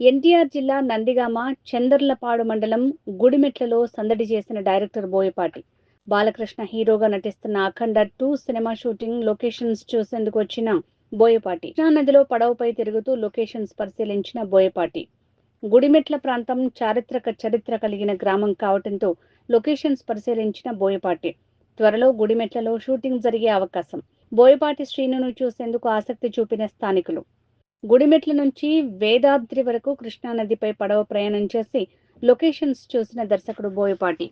ఎన్టీఆర్ జిల్లా నందిగామ చందర్లపాడు మండలం గుడిమెట్లలో సందడి చేసిన డైరెక్టర్ బోయపాటి బాలకృష్ణ హీరోగా నటిస్తున్న అఖండ 2 సినిమా షూటింగ్ లొకేషన్స్ చూసేందుకు వచ్చిన బోయపాటి కృష్ణా నదిలో పడవపై తిరుగుతూ లొకేషన్స్ పరిశీలించిన బోయపాటి గుడిమెట్ల ప్రాంతం చరిత్ర కలిగిన గ్రామం కావడంతో లొకేషన్స్ పరిశీలించిన బోయపాటి త్వరలో గుడిమెట్లలో షూటింగ్ జరిగే అవకాశం బోయపాటి శ్రీనును చూసేందుకు ఆసక్తి చూపిన స్థానికులు గుడిమెట్ల నుంచి వేదాద్రి వరకు కృష్ణానదిపై పడవ ప్రయాణం చేసి లొకేషన్స్ చూసిన దర్శకుడు బోయపాటి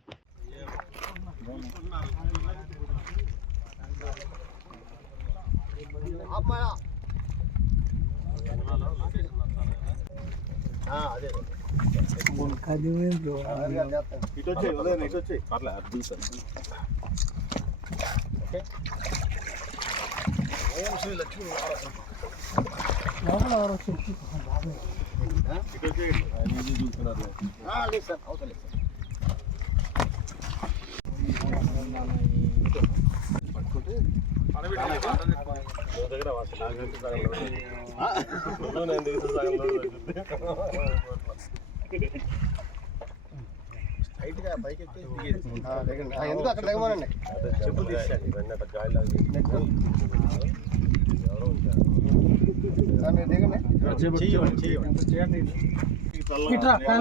ఎందుకు అక్కడ దిగమనండి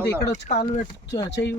ఇక్కడ వచ్చి కాలు చెయ్యి